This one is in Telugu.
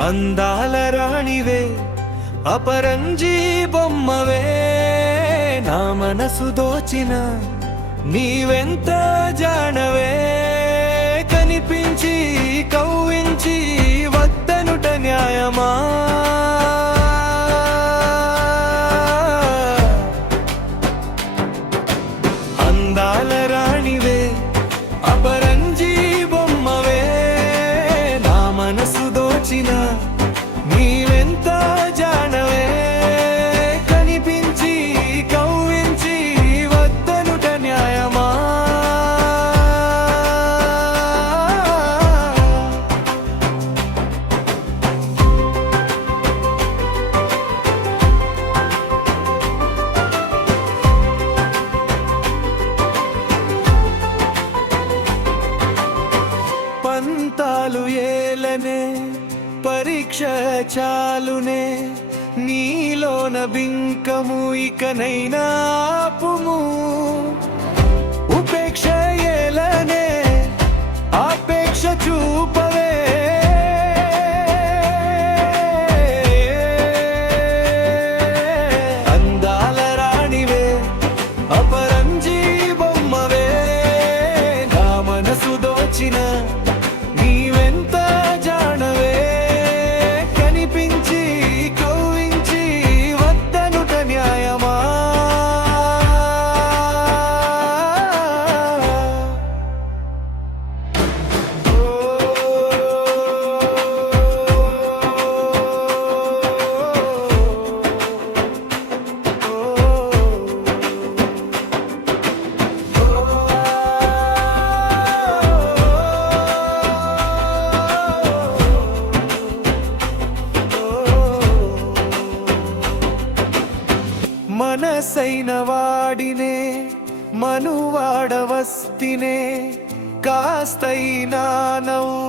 అందాల రాణివే అపరంజీ బొమ్మవే నా మనసు దోచిన నీవెంత జానవే కనిపించి కవ్వించి దీక్ష చాలునే నీలోన బింకము ఇకనైనా మనసైన వాడినే మనువాడవస్తినే కాస్తైనా నవ్వు.